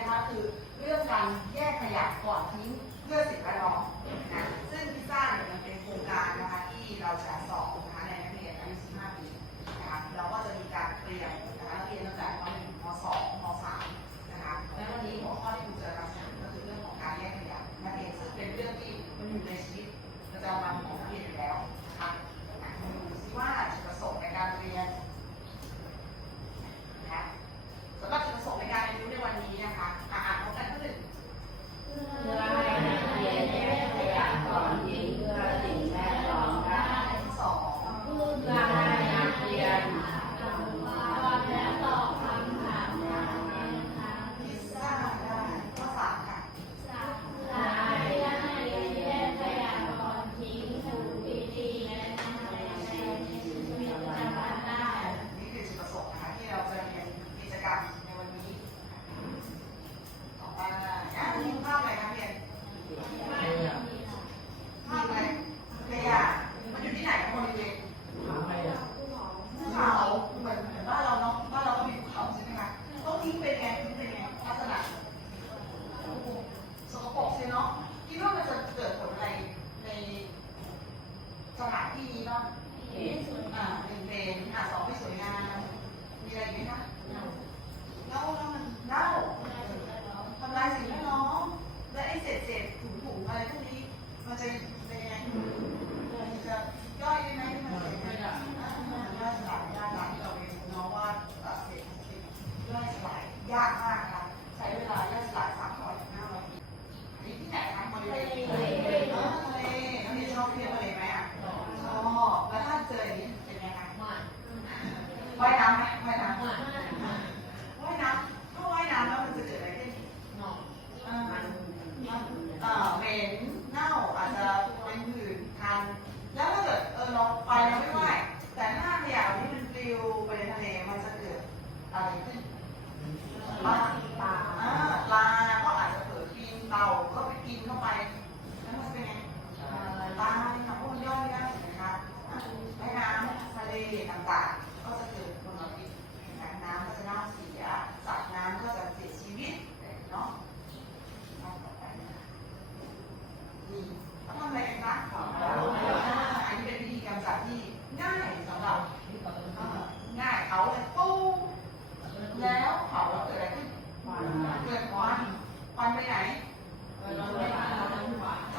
นะคะคือเรื่องการ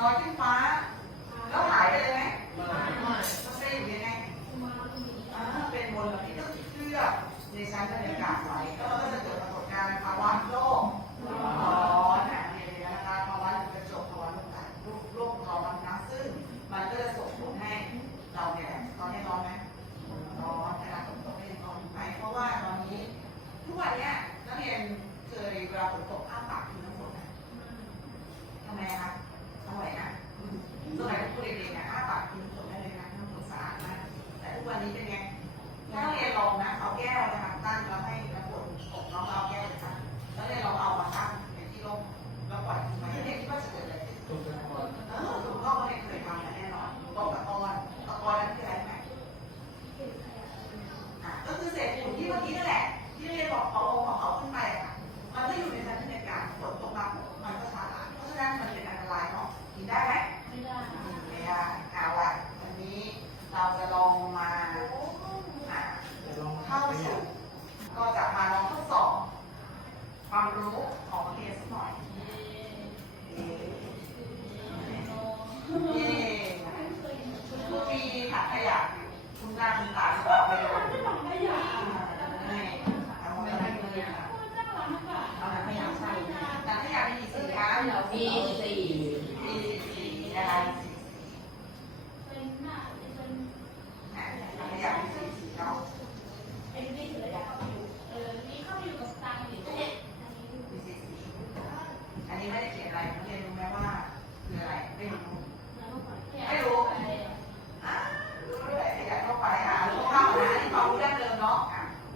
อยขึ้นไป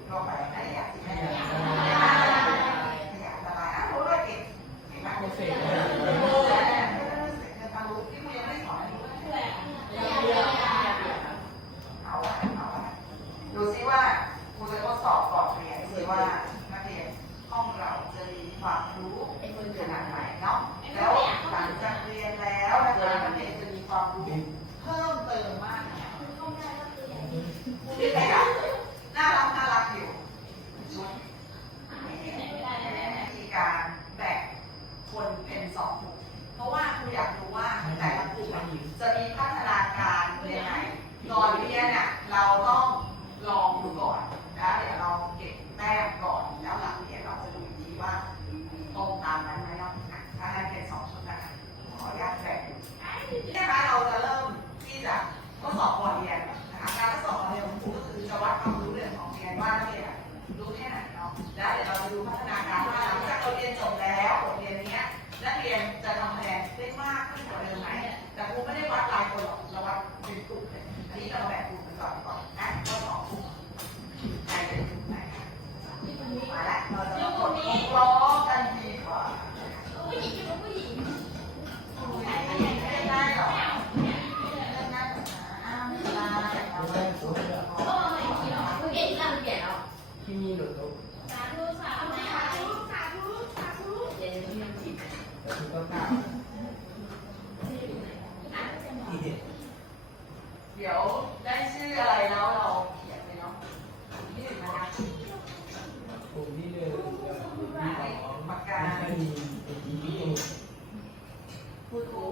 เข้าไป yeah.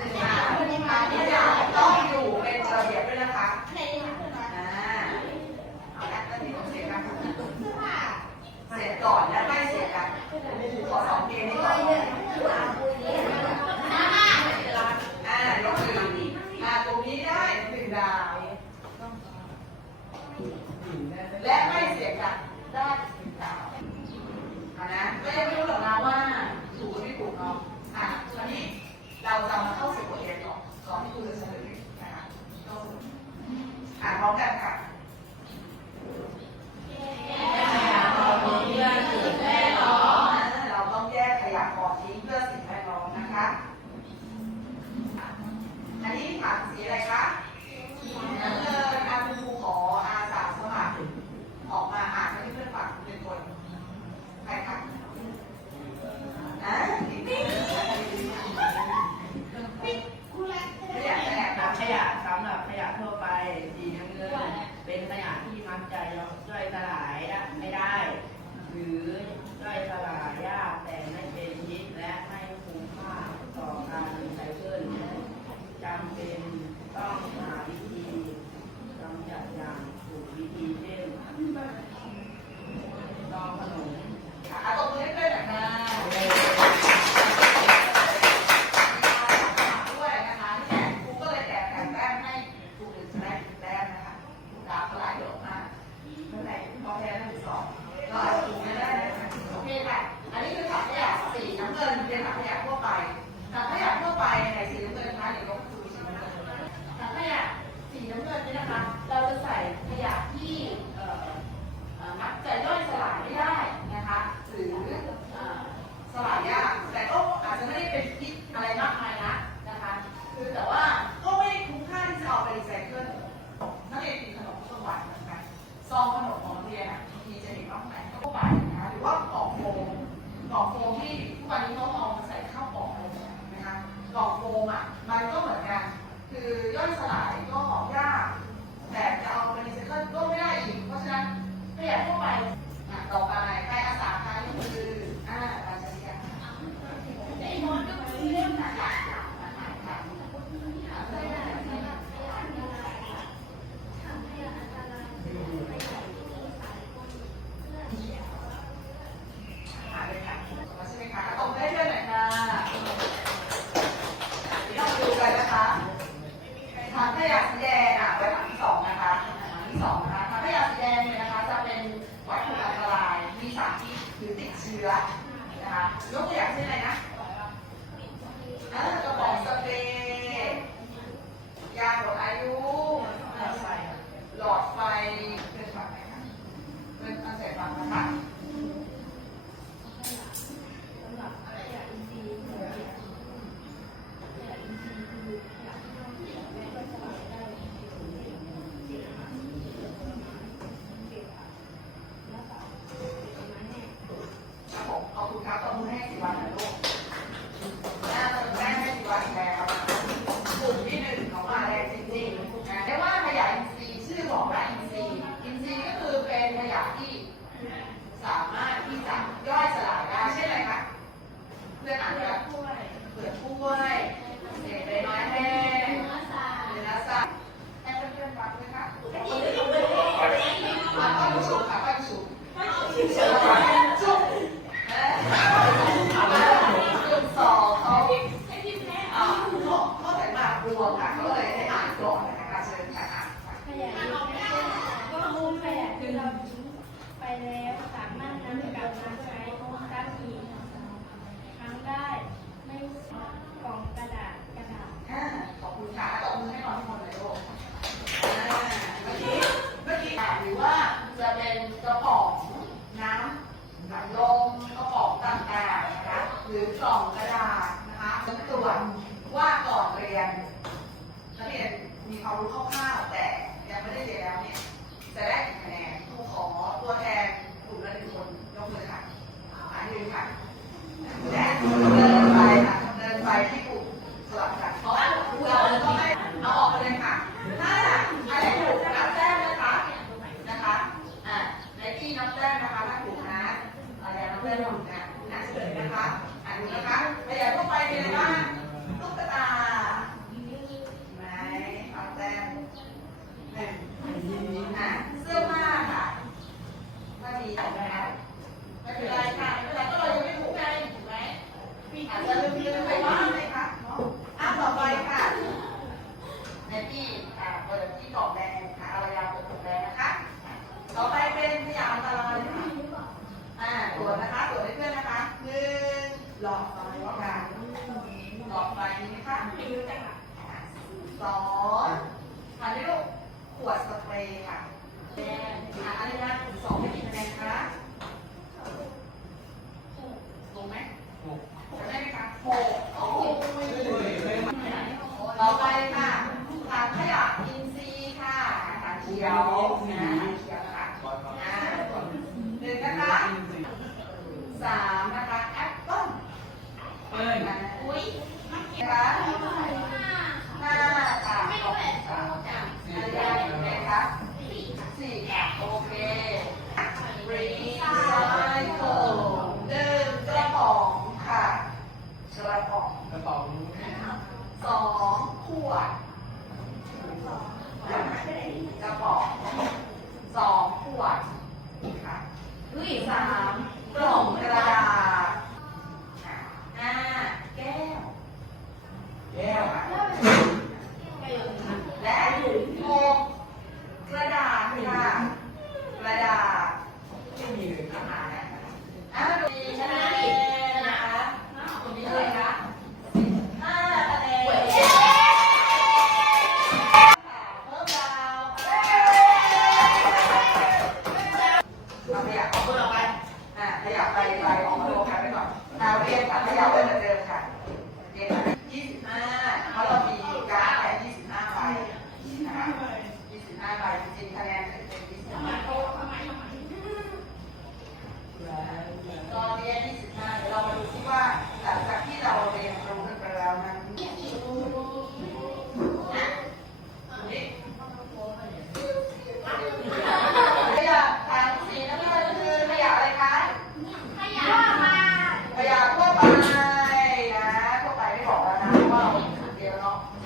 นิยายต้องอยู่เนระเบียบด้วยนะคะอ่าเอาละก็เดี๋เสียกันเสร็จก่อและไม่เสียกันขอสองเกมนี้ก่อนอ่ายกมือมตรงนี้ได้หนึ่ดาว และไม่เสียกันได้หนึ่ดาวนะก็ยังไม่รู้หรอกนะว่า เรามาเข้าสู่บทเรียนของของที่คุณจะเฉลยนะคะอ่านพร้อมกันค่ะ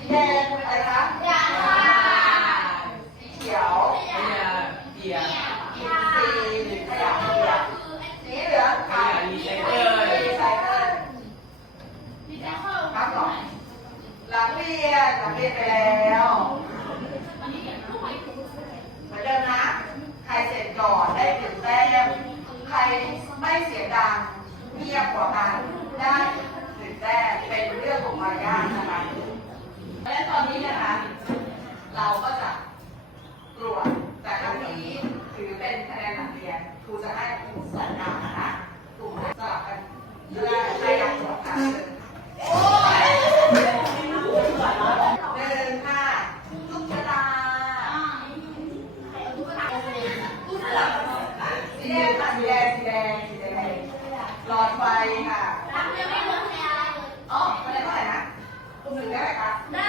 ย ค่ะยังไม่รวแชร์อะไรเลยอ๋อตอนแรกเท่าไหร่นะกลุ่หนึ่งได้ไหมคะได้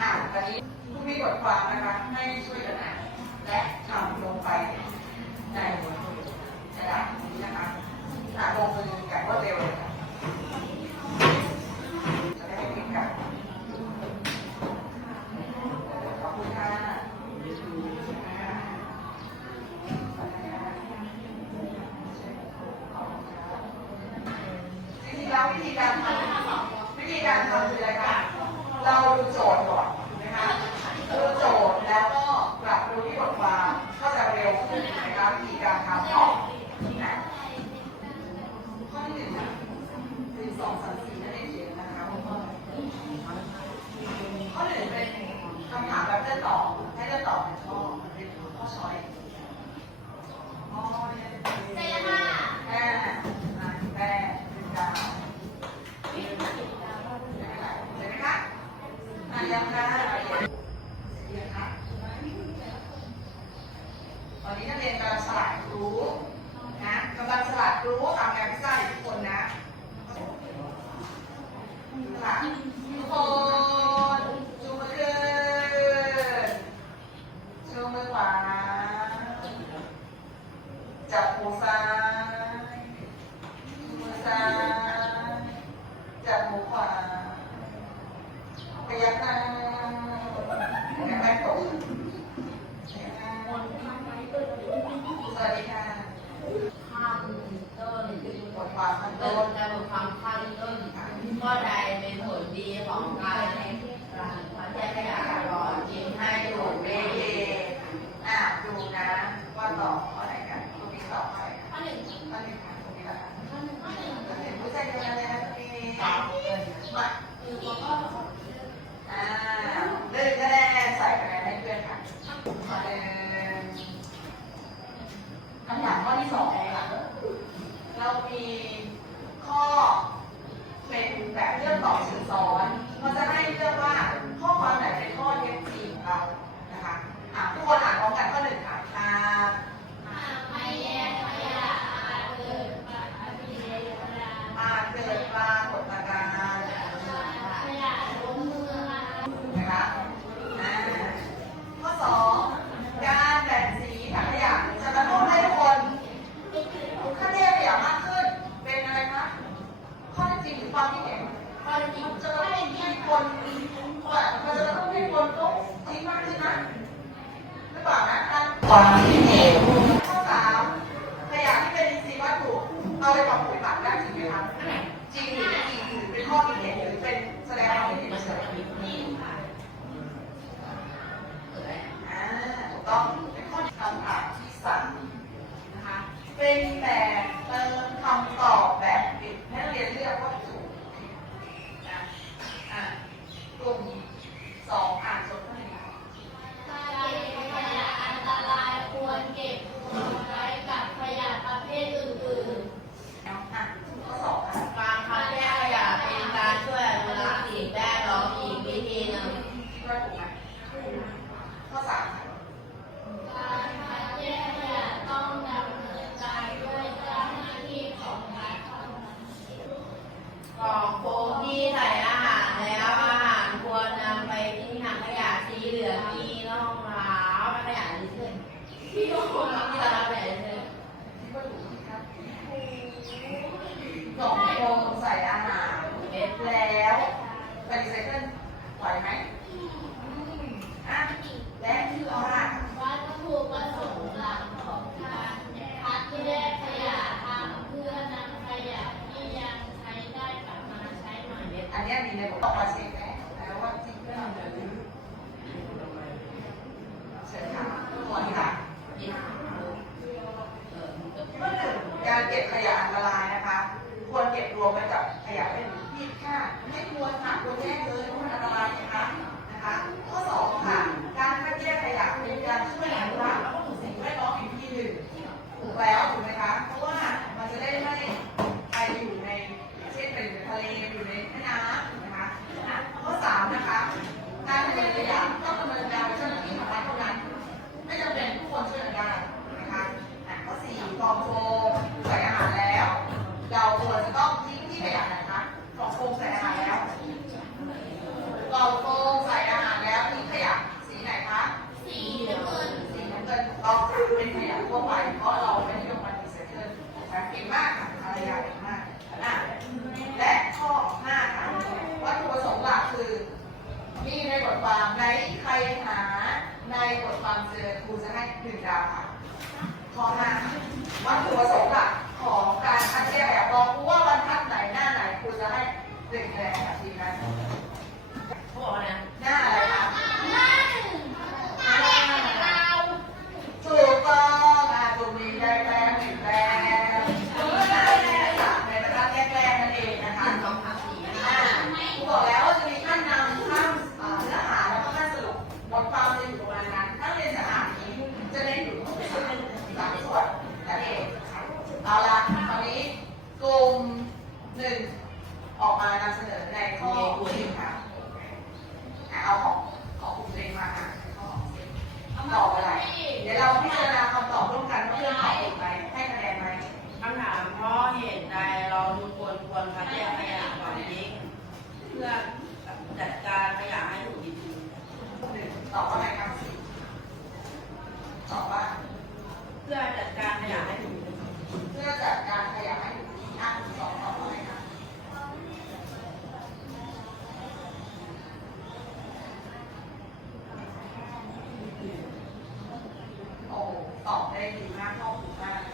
อ่านตอนนี้ผู้มีบทความนะคะ ให้ช่วยกันอ่านและทำลงไปในกระดาษนี้นะคะลงมือกันว่าเร็วเลย Bye. ตอบได้ดีมากข้อมูลมาก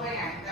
ไปไหนไป